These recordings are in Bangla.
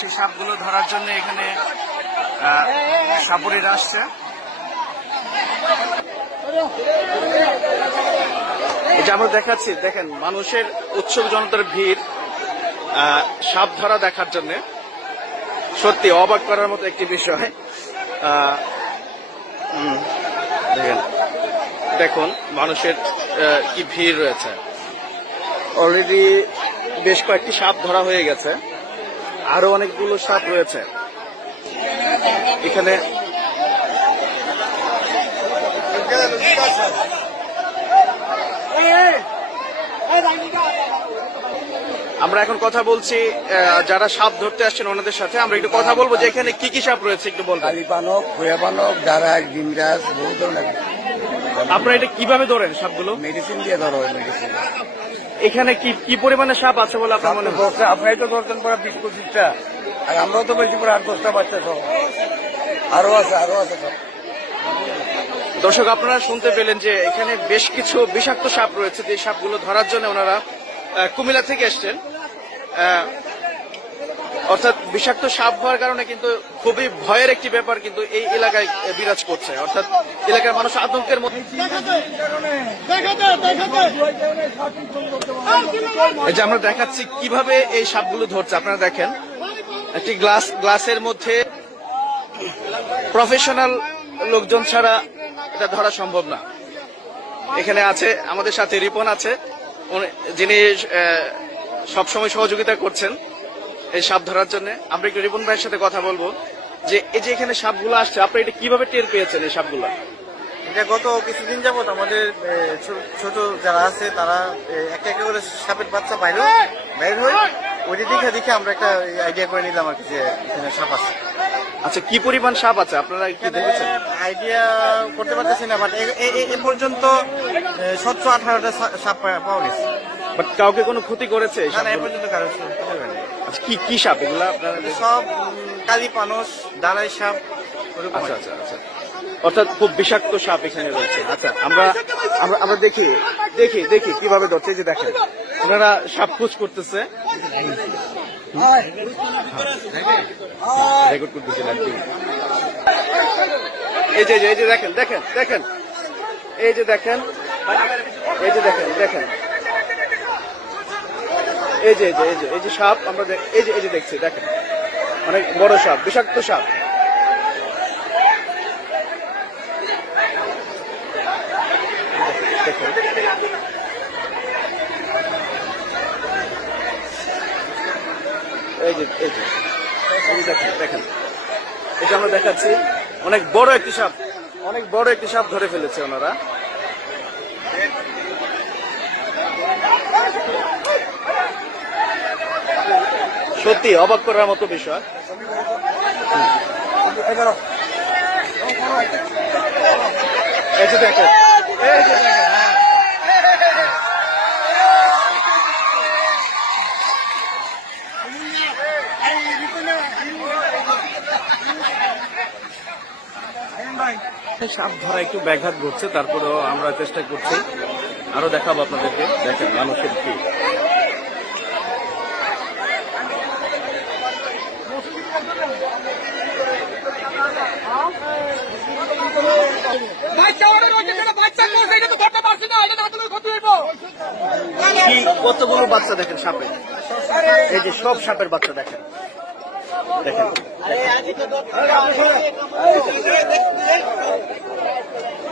সেই সাপগুলো ধরার জন্য এখানে সাপুড়েরা আসছে। এটা আমরা দেখাচ্ছি, দেখেন মানুষের উৎসুক জনতার ভিড় সাপ ধরা দেখার জন্য। সত্যি অবাক করার মতো একটি বিষয়। দেখুন মানুষের কি ভিড় রয়েছে। অলরেডি বেশ কয়েকটি সাপ ধরা হয়ে গেছে, আরো অনেকগুলো সাপ রয়েছে এখানে। আমরা এখন কথা বলছি যারা সাপ ধরতে আসছেন ওনাদের সাথে। আমরা একটু কথা বলবো যে এখানে কি কি সাপ রয়েছে একটু বলবেন। কালীপানক, ভুয়াপানক, ডারাক, ডিমরাজ, বহু ধরনের। আপনারা এটা কিভাবে ধরেন সাপগুলো? মেডিসিন দিয়ে ধরো। মেডিসিন। এখানে কি পরিমাণে সাপ আছে বলে আপনার মনে হয়? আপনারাই তো ধরতেন পরে 20-25টা, আর আমরাও তো বেশি করে 8-10টা বাচ্চা সব আরো আছে সব। দর্শক আপনারা শুনতে পেলেন যে এখানে বেশ কিছু বিষাক্ত সাপ রয়েছে। যে সাপগুলো ধরার জন্য ওনারা কুমিল্লা থেকে এসছেন। অর্থাৎ বিষাক্ত সাপ হওয়ার কারণে কিন্তু খুবই ভয়ের একটি ব্যাপার কিন্তু এই এলাকায় বিরাজ করছে। অর্থাৎ এলাকার মানুষ আতঙ্কের মধ্যে। এই যে আমরা দেখাচ্ছি কিভাবে এই সাপগুলো ধরছে। আপনারা দেখেন একটি গ্লাসের মধ্যে প্রফেশনাল লোকজন ছাড়া এটা ধরা সম্ভব না। এখানে আছে আমাদের সাথে রিপন আছে, যিনি সবসময় সহযোগিতা করছেন এই সাপ ধরার জন্য। আমরা একটু রিপন ভাইয়ের সাথে কথা বলবো যে এই যে এখানে সাপগুলো আসছে, আপনি এটা কিভাবে টের পেয়েছেন এই সাপগুলো? এটা গত কিছুদিন যাবত আমাদের ছোট যারা আছে তারা একটা একটা করে সাপের বাচ্চা বাইর হয়ে ওইটা দেখে আমরা একটা আইডিয়া করে নিলাম আর কি যে এখানে সাপ আছে। আচ্ছা, কি পরিমাণ সাপ আছে আপনারা কি দেখেছেন? আইডিয়া করতে পারতেছি না, বাট এ পর্যন্ত 17-18টা সাপ পাওয়া গেছে। বাট কাউকে কোনো ক্ষতি করেছে এই না না, এ সাপগুলো? পর্যন্ত কারো ক্ষতি হয়নি। আচ্ছা, কি কি সাপ এগুলা আপনারা এটা সব কালি পানস, দাঁড়াই সাপ ওরকম। আচ্ছা আচ্ছা আচ্ছা, অর্থাৎ খুব বিষাক্ত সাপ এখানে রয়েছে। আচ্ছা, আমরা আমরা আমরা দেখি দেখি দেখি কিভাবে ধরছে। এই যে দেখেন ওনারা সাপ খোঁজ করতেছে, রেকর্ড করতেছে লাগবে। এই যে এই যে দেখেন দেখেন দেখেন, এই যে দেখেন, এই যে দেখেন দেখেন, এই যে এই যে সাপ আমরা এই যে দেখছি, দেখেন অনেক বড় সাপ, বিষাক্ত সাপ। দেখেন এই যে দেখেন দেখেন, এটা আমরা দেখাচ্ছি, অনেক বড় একটি সাপ, অনেক বড় একটি সাপ ধরে ফেলেছে ওনারা। সত্যি অবাক করার মতো বিষয়। এই যে দেখেন, এই যে দেখেন, সাপ ধরা একটু ব্যাঘাত ঘটছে, তারপরেও আমরা চেষ্টা করছি, আরো দেখাবো আপনাদেরকে। দেখেন মানুষের ভিড়। কতগুলো বাচ্চা দেখেন সাপের, এই যে সব সাপের বাচ্চা দেখেন দেখেন,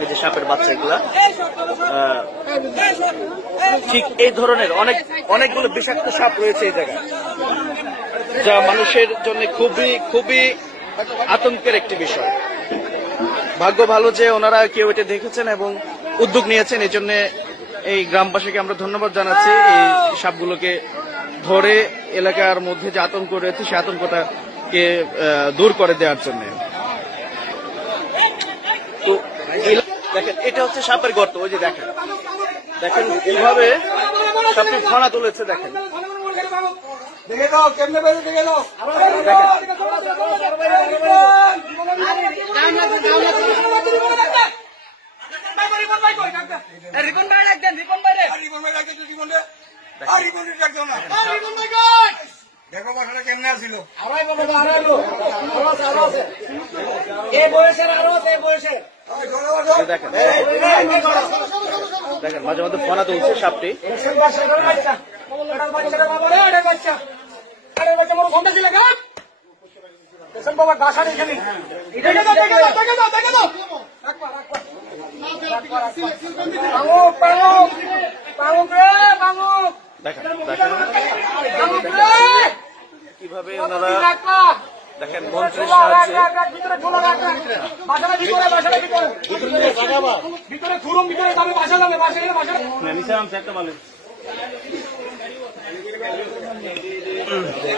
এই যে সাপের বাচ্চা এগুলা ঠিক এই ধরনের অনেকগুলো বিষাক্ত সাপ রয়েছে এই জায়গায়, যা মানুষের জন্য খুবই খুবই আতঙ্কের একটি বিষয়। ভাগ্য ভালো যে ওনারা কেউ এটা দেখেছেন এবং উদ্যোগ নিয়েছেন, এই জন্য এই গ্রামবাসীকে আমরা ধন্যবাদ জানাচ্ছি এই সাপগুলোকে ধরে এলাকার মধ্যে যে আতঙ্ক রয়েছে সেই আতঙ্কটাকে দূর করে দেওয়ার জন্য। তো দেখেন এটা হচ্ছে সাপের গর্ত, ওই যে দেখেন দেখেন কিভাবে সাপটি ফনা তুলেছে, দেখেন দেখো বাসাটা কেমনে আসছিল। দেখেন দেখেন মাঝে মধ্যে ফনা তুলছে সাপটি। কিভাবে ওনারা দেখেন মন্ত্রীর সাহায্যে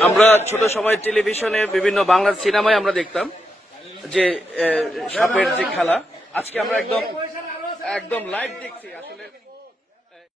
আমরা ছোট সময় টেলিভিশনে বিভিন্ন বাংলা সিনেমায় আমরা দেখতাম যে সাপের যে খেলা, আজকে আমরা একদম লাইভ দেখছি আসলে।